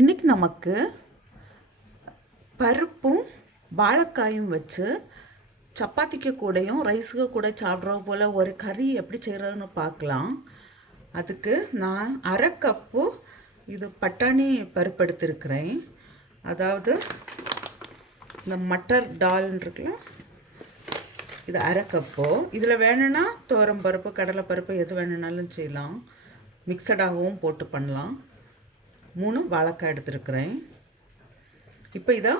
இன்றைக்கி நமக்கு பருப்பும் வாழைக்காயும் வச்சு சப்பாத்திக்கு கூடயும் ரைஸுக்கு கூட சாப்பிட்ற போல் ஒரு கறி எப்படி செய்கிறதுன்னு பார்க்கலாம். அதுக்கு நான் அரை கப்பு இது பட்டாணி பருப்பு எடுத்துருக்கிறேன். அதாவது இந்த மட்டர் டால்னு இருக்குல்ல, இது அரை கப்பு. இதில் வேணும்னா துவரம் பருப்பு கடலை பருப்பு எது வேணுனாலும் செய்யலாம், மிக்சடாகவும் போட்டு பண்ணலாம். 3 வாழைக்காய் எடுத்துருக்கிறேன். இப்போ இதை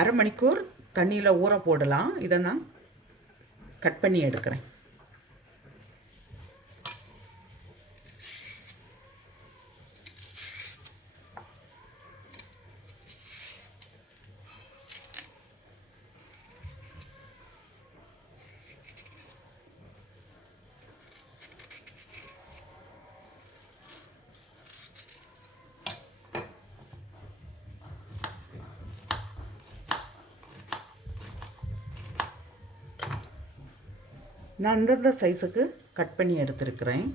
அரை மணிக்கூர் தண்ணியில் ஊற போடலாம். இதை நான் கட் பண்ணி எடுக்கிறேன். நான் இந்தந்த சைஸுக்கு கட் பண்ணி எடுத்துருக்கிறேன்.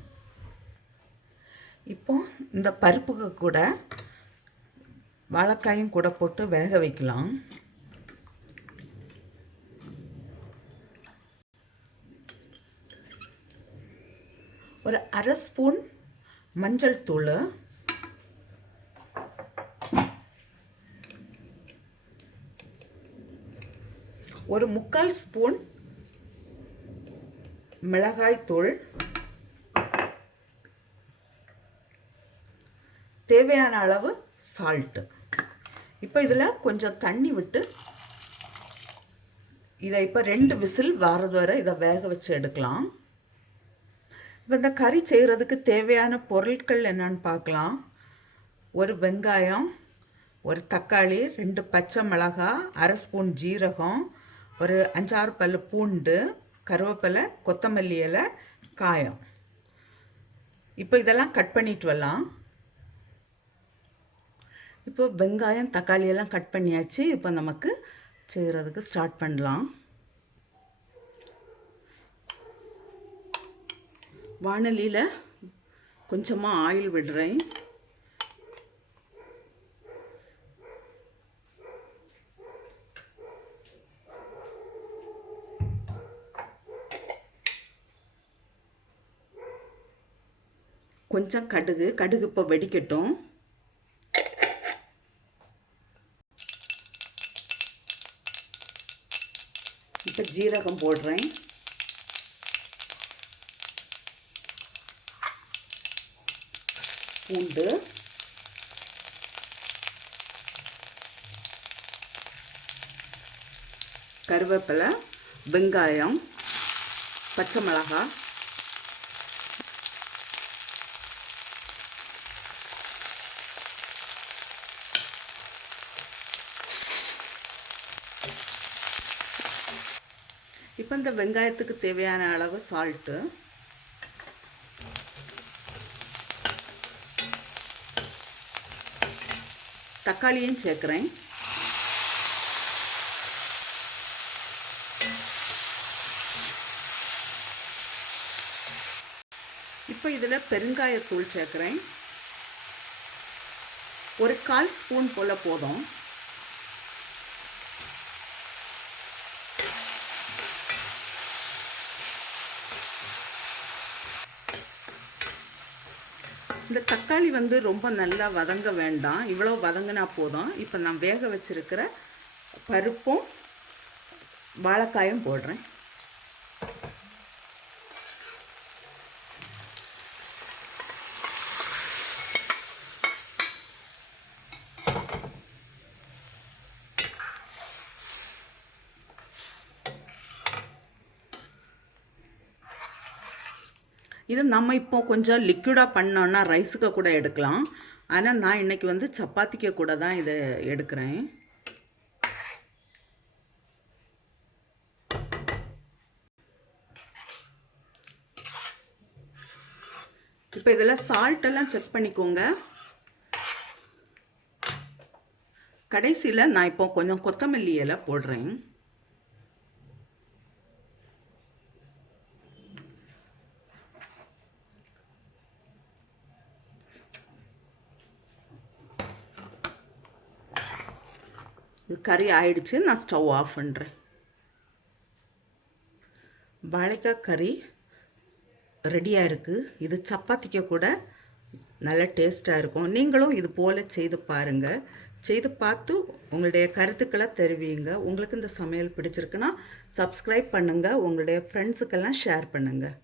இப்போ இந்த பருப்புக்கு கூட வாழைக்காயும் கூட போட்டு வேக வைக்கலாம். ஒரு அரை ஸ்பூன் மஞ்சள் தூள், ஒரு 3/4 ஸ்பூன் மிளகாய் தூள், தேவையான அளவு சால்ட்டு. இப்போ இதில் கொஞ்சம் தண்ணி விட்டு இதை இப்போ 2 விசில் வாரது வரை இதை வேக வச்சு எடுக்கலாம். இப்போ இந்த கறி செய்கிறதுக்கு தேவையான பொருட்கள் என்னன்னு பார்க்கலாம். ஒரு வெங்காயம், ஒரு தக்காளி, 2 பச்சை மிளகாய், அரை ஸ்பூன் ஜீரகம், ஒரு 5-6 பல் பூண்டு, கருவேப்பிலை, கொத்தமல்லி இலை, காயம். இப்போ இதெல்லாம் கட் பண்ணிட்டு வரலாம். இப்போ வெங்காயம் தக்காளி எல்லாம் கட் பண்ணியாச்சு. இப்போ நமக்கு செய்கிறதுக்கு ஸ்டார்ட் பண்ணலாம். வாணலியில் கொஞ்சமாக ஆயில் விடுறேன். கொஞ்சம் கடுகு இப்போ வெடிக்கட்டும். இப்போ ஜீரகம் போடுறேன். பூண்டு, கருவேப்பிலை, வெங்காயம், பச்சை மிளகாய், இப்போ இந்த வெங்காயத்துக்கு தேவையான அளவு சால்ட்டு, தக்காளியும் சேர்க்குறேன். இப்போ இதில் பெருங்காயத்தூள் சேர்க்குறேன். ஒரு 1/4 ஸ்பூன் போல் போதும். இந்த தக்காளி ரொம்ப நல்லா வதங்க வேண்டாம், இவ்வளோ வதங்கினா போதும். இப்போ நான் வேக வச்சுருக்கிற பருப்பும் வாழைக்காயும் போடுறேன். இது நம்ம இப்போ கொஞ்சம் லிக்விடாக பண்ணோன்னா ரைஸுக்கு கூட எடுக்கலாம். ஆனால் நான் இன்றைக்கி சப்பாத்திக்கு கூட தான் இதை எடுக்கிறேன். இப்போ இதில் சால்ட்டெல்லாம் செக் பண்ணிக்கோங்க. கடைசியில் நான் இப்போ கொஞ்சம் கொத்தமல்லி இலை போடுறேன். இது கறி ஆயிடுச்சு. நான் ஸ்டவ் ஆஃப் பண்ணுறேன். வாழைக்காய் கறி ரெடியாக இருக்குது. இது சப்பாத்திக்கு கூட நல்ல டேஸ்ட்டாக இருக்கும். நீங்களும் இது போல் செய்து பாருங்கள். செய்து பார்த்து உங்களுடைய கருத்துக்களை தெரிவிங்க. உங்களுக்கு இந்த சமையல் பிடிச்சிருக்குன்னா சப்ஸ்கிரைப் பண்ணுங்கள். உங்களுடைய ஃப்ரெண்ட்ஸுக்கெல்லாம் ஷேர் பண்ணுங்கள்.